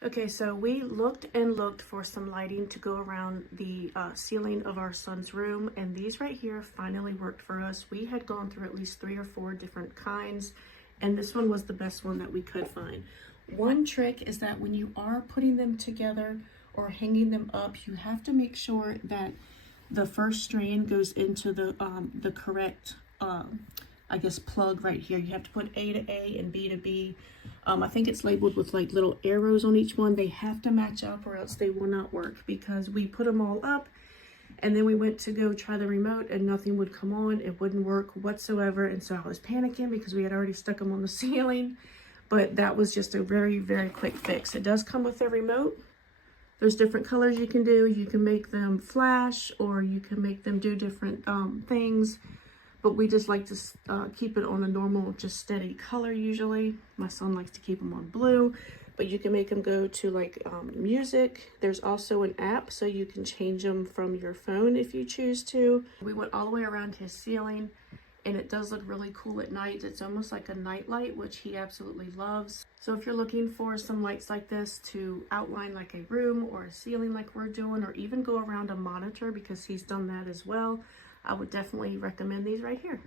Okay, so we looked and looked for some lighting to go around the ceiling of our son's room, and these right here finally worked for us. We had gone through at least 3 or 4 different kinds, and this one was the best one that we could find. One trick is that when you are putting them together or hanging them up, you have to make sure that the first strand goes into the correct I guess plug right here. You have to put A to A and B to B. I think it's labeled with like little arrows on each one. They have to match up or else they will not work, because we put them all up and then we went to go try the remote and nothing would come on. It wouldn't work whatsoever. And so I was panicking because we had already stuck them on the ceiling, but that was just a very, very quick fix. It does come with a remote. There's different colors you can do. You can make them flash or you can make them do different things. But we just like to keep it on a normal, just steady color usually. My son likes to keep them on blue, but you can make them go to like music. There's also an app, so you can change them from your phone if you choose to. We went all the way around his ceiling, and it does look really cool at night. It's almost like a night light, which he absolutely loves. So if you're looking for some lights like this to outline like a room or a ceiling like we're doing, or even go around a monitor, because he's done that as well, I would definitely recommend these right here.